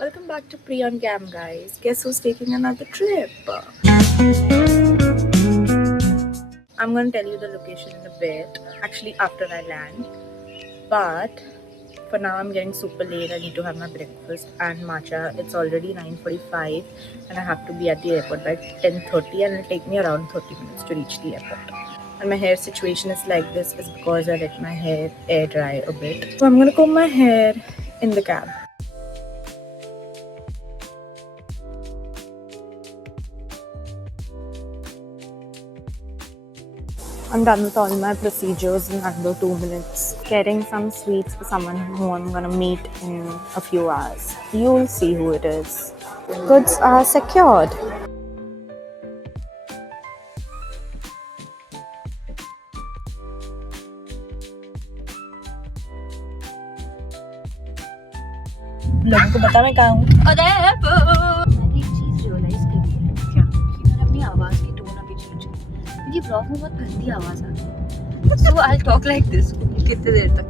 Welcome back to Pre on Cam, guys. Guess who's taking another trip? I'm gonna tell you the location in a bit, actually after I land. But for now, I'm getting super late. I need to have my breakfast and matcha. It's already 9:45 and I have to be at the airport by 10:30 and it'll take me around 30 minutes to reach the airport. And my hair situation is like this is because I let my hair air dry a bit. So I'm gonna comb my hair in the cab. I'm done with all my procedures in under 2 minutes. Getting some sweets for someone who I'm gonna meet in a few hours. You'll see who it is. Goods are secured. लोगों को पता मैं कहाँ हूँ? मैंने एक चीज realise करी है। क्या? कि मैंने अपनी आवाज की टोन अभी चेंज की। मुझे ब्लॉग में बहुत गंदी आवाज आती है। So I'll talk like this कितने देर तक?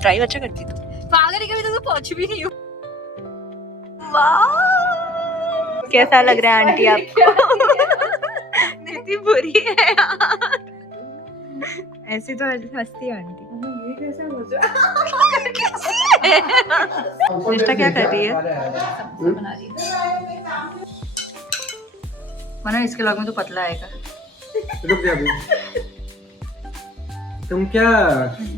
ड्राइव अच्छा करती तू। पागल कभी तक तो पहुंची भी नहीं हूँ। वाह! कैसा लग रहा है आंटी आपको? कितनी बुरी है यार। ऐसी तो हंसती है आंटी। ये कैसा मजा? निष्ठा क्या कर रही है? बना रही है। मना इसके लॉग में तो पतला आएगा। रुक जा अभी। तुम क्या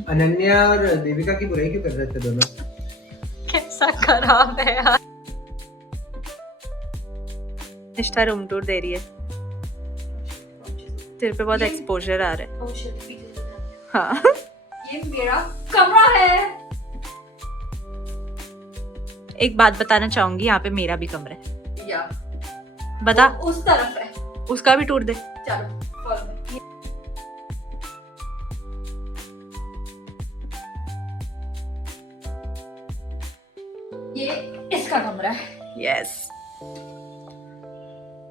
अनन्या और देविका की बुराई क्यों कर रहे थे दोनों? कैसा खराब है यार। निष्ठा रूम टूर दे रही है। तेरे पे बहुत एक्सपोजर आ रहा है। हाँ। ये मेरा कमरा है। एक बात बताना चाहूंगी, यहाँ पे मेरा भी कमरा है। या बता। उस तरफ है। उसका भी टूर दे। चलो फॉलो मी। ये इसका कमरा है। यस।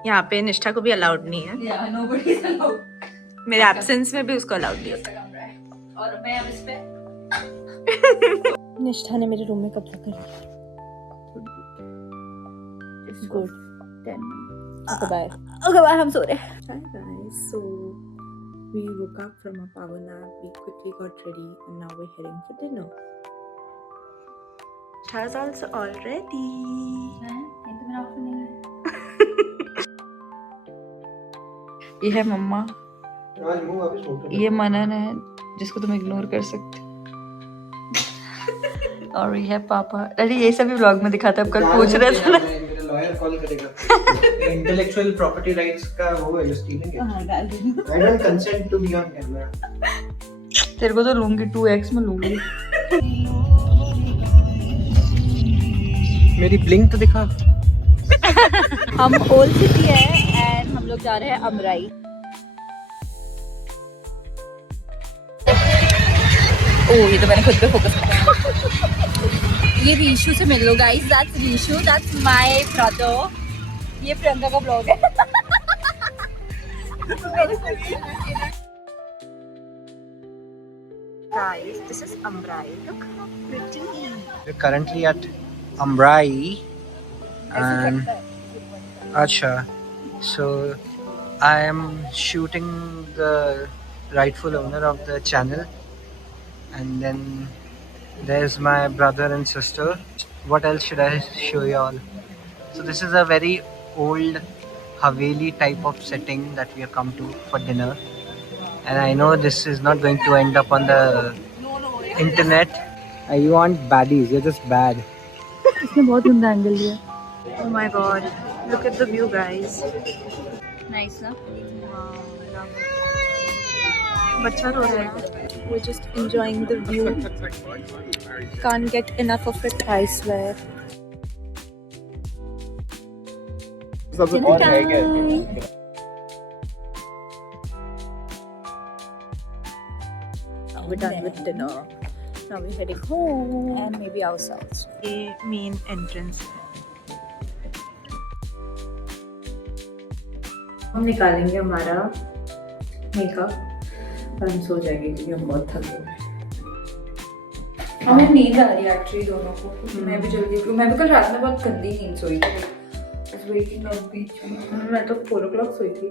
यहाँ पे निष्ठा को भी अलाउड नहीं है। या नोबडी इज अलाउड। मेरे एब्सेंस में भी उसको अलाउड नहीं होता। कमरा है और मैं अब इस पे निष्ठा ने मेरे रूम में कब्जा कर लिया। Good 10 Okay, bye. Okay bye हम सो रहे हैं। Hi guys, so we woke up from a power nap, we quickly got ready and now we're heading for dinner. Niष्ठा's also all ready. ये तो मेरा आउटफिट नहीं है। ये है मम्मा, आज मुंह वापस मोड़ ये मनन है जिसको तुम इग्नोर कर सकते हो। और ये है पापा। अरे ये सभी व्लॉग में दिखाता है, अब कल पूछ रहे थे ना। मेरा लॉयर कॉल करेगा। इंटेलेक्चुअल प्रॉपर्टी राइट्स का वो है जो स्टीलिंग है। हां डाल दूंगी। I don't consent to be on camera. तेरे को तो लूंगी 2x में लूंगी। मेरी ब्लिंक तो दिखा। हम ओल्ड सिटी है एंड हम लोग जा रहे हैं अमराई। ओह ये तो मैंने खुद पे फोकस किया। ये रीशु से मिल लो guys. That's Rishu, that's my brother. ये प्रियंका का ब्लॉग है। Guys, this is Amrai. Look how pretty. We're currently at Amrai and Acha. So I am shooting the rightful owner of the channel, and then there's my brother and sister. What else should I show you all? So this is a very old Haveli type of setting that we have come to for dinner, and I know this is not going to end up on the internet. You want baddies, you're just bad. इसने बहुत गंदा angle लिया। Oh my god. Look at the view, guys. Nice ना। बच्चा रो रहा है। We're just enjoying the view. Can't get enough of it, I swear. Dinner time. Now we're done with dinner. Now we're heading home. And maybe ourselves. ये main entrance है। हम निकालेंगे हमारा makeup और हम सो जाएंगे क्योंकि हम बहुत थके हुए हैं। हमें नींद आ रही है एक्चुअली दोनों को, क्योंकि मैं भी जल्दी उठी। मैं भी कल रात में बहुत गंदी नींद सोई थी, वेकिंग अप बीच में। मैं तो 4 o'clock सोई थी।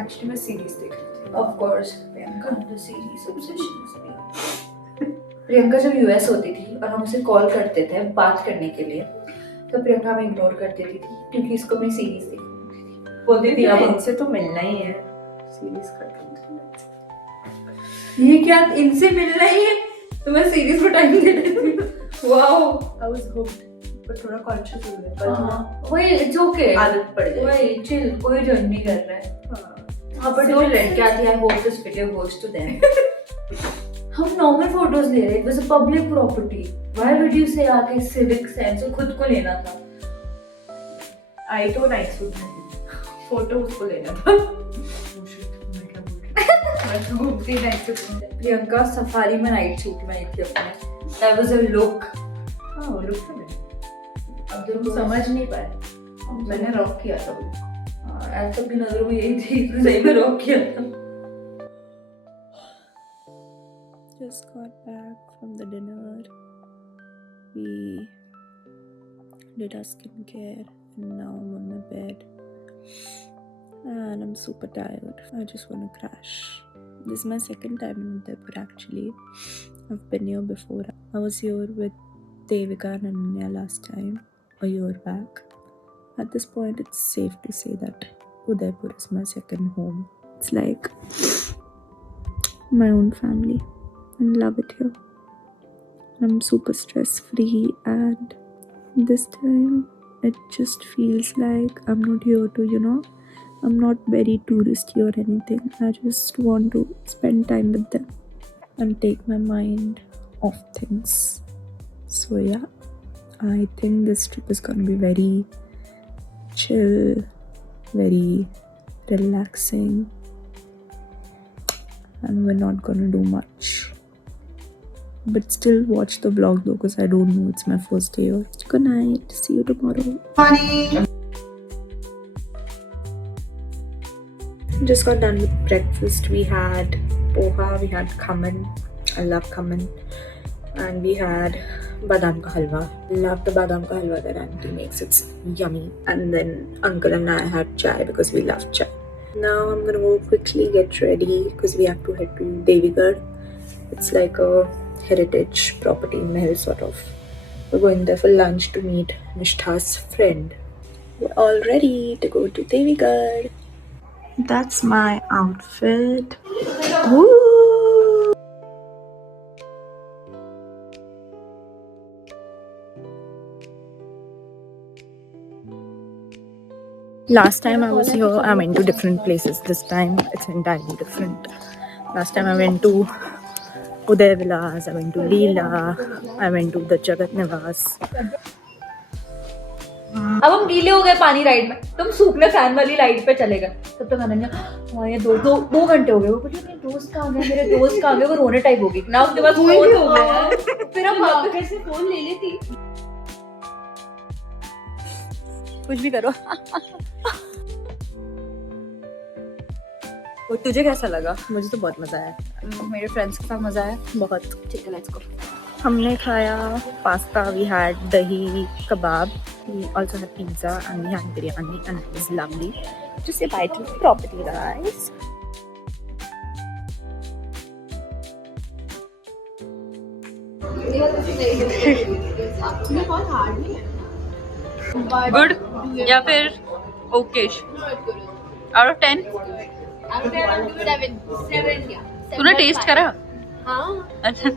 एक्चुअली मैं सीरीज देख रही थी। Of course Priyanka the series obsession. Priyanka जब यूएस होती थी और हम उसे कॉल करते थे बात करने के लिए, तो प्रियंका हमें इग्नोर कर देती थी क्योंकि इसको अपनी सीरीज देखनी थी। बोलती थी अब अब इनसे तो मिलना ही है, सीरीज का ये क्या इनसे मिलना ही है, तो मैं सीरीज को टाइम दे देती हूँ। वाओ आई वाज हुक्ड, पर थोड़ा कॉन्शियस हो गया, पर थोड़ा वही इट्स ओके, आदत पड़ जाएगी। वही चिल, कोई जज नहीं कर रहा है। हाँ पर दो लड़कियां थी, I hope this video goes to them. हम नॉर्मल फोटोज ले रहे, it was a public property, why would you say आके सिविक सेंस खुद को लेना था। आई तो नाइट सूट में थी, फोटो उसको लेना था। मैं तो घूमती नाइट सूट में। प्रियंका सफारी में नाइट सूट में आई थी अपने, दैट वाज अ लुक। हाँ वो लुक था मेरा, अब तुम जो समझ नहीं पाए, मैंने रॉक किया था वो। ऐसा भी नजरों में यही थी, तो सही में रॉक किया था। Just got back from the dinner. We did our skincare and now I'm on my bed. And I'm super tired. I just want to crash. This is my second time in Udaipur actually. I've been here before. I was here with Devika and Ananya last time, a year back. At this point, it's safe to say that Udaipur is my second home. It's like my own family. I love it here. I'm super stress free, and this time it just feels like I'm not here to, I'm not very touristy or anything. I just want to spend time with them and take my mind off things. So yeah, I think this trip is gonna be very chill, very relaxing, and we're not gonna do much. But still watch the vlog though, because I don't know, it's my first day here. Good night, see you tomorrow. Honey! Just got done with breakfast. We had poha, we had khaman. I love khaman. And we had badam ka halwa. Love the badam ka halwa that auntie makes. It's yummy. And then uncle and I had chai because we love chai. Now I'm gonna go quickly get ready because we have to head to Devigarh. It's like a heritage property, mahal sort of. We're going there for lunch to meet Nishtha's friend. We're all ready to go to Devigarh. That's my outfit. Woo! Last time I was here, I went to different places. This time it's entirely different. Last time I went to Uday Vilas, I went to Leela, I went to the Jagat Nivas. अब हम गीले हो गए पानी ride में, तुम सूखने fan वाली लाइट पे चले गए। तब तक अनन्या हाँ ये दो घंटे हो गए, वो बोली मेरे दोस्त कहाँ गए, मेरे दोस्त कहाँ गए, वो रोने टाइप हो गई ना, उसके बाद फोन हो गया। फिर हम वापस से फोन ले लेती, कुछ भी करो। वो तुझे कैसा लगा? मुझे तो बहुत मजा आया। मेरे फ्रेंड्स के साथ मजा आया बहुत। ठीक है, लेट्स गो। हमने खाया pasta, we had dahi kebab, we also had pizza and we had biryani and it was lovely. Just say bye to the property, guys. Good या फिर ओकेश? आउट ऑफ 10 तूने टेस्ट करा? अच्छा।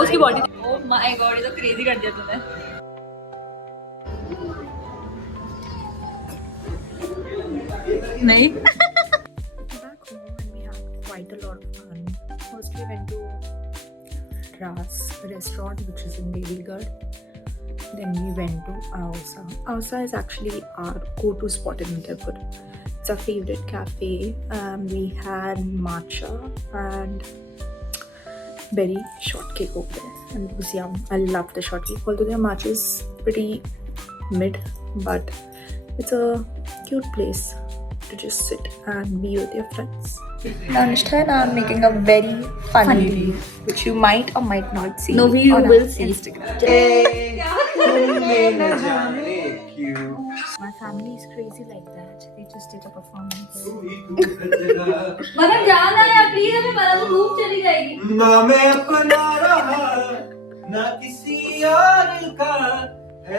उसकी बॉडी ओह माय गॉड, ये तो crazy कर दिया तूने। नहीं back home and we had quite a lot of fun. First we went to Ras restaurant which is in Devigarh. Then we went to Ausa. Ausa is actually our go-to spot in Udaipur. It's our favorite cafe. We had matcha and berry shortcake over there and it was yum. I love the shortcake. Although their matcha is pretty mid, but it's a cute place to just sit and be with your friends. Now Nishtha and I are making a very funny reel, which you might or might not see. No, you on will our see. Instagram. My family is crazy like that. They just did a performance. मतलब जाना है please हमें बना तो धूप चली जाएगी ना मैं अपना रहा ना किसी और का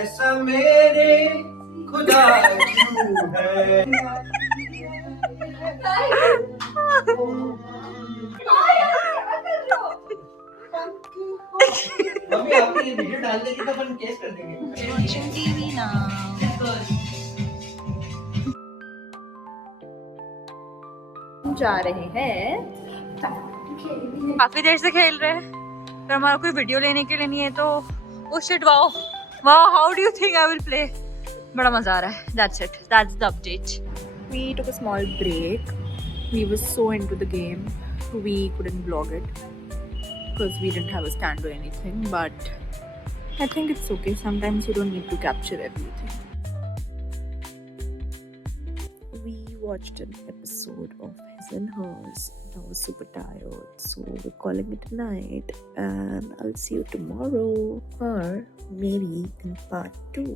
ऐसा मेरे खुदा क्यों है मम्मी आपने ये वीडियो डाल देगी तो अपन केस कर देंगे Watching TV now. हम जा रहे हैं काफी देर से खेल रहे हैं पर हमारा कोई वीडियो लेने के लिए नहीं है तो oh shit wow wow how do you think I will play बड़ा मजा आ रहा है that's it that's the update We took a small break. We were so into the game, we couldn't vlog it because we didn't have a stand or anything. But I think it's okay. Sometimes you don't need to capture everything. We watched an episode of His and Hers. I was super tired, so we're calling it a night. And I'll see you tomorrow, or maybe in part 2.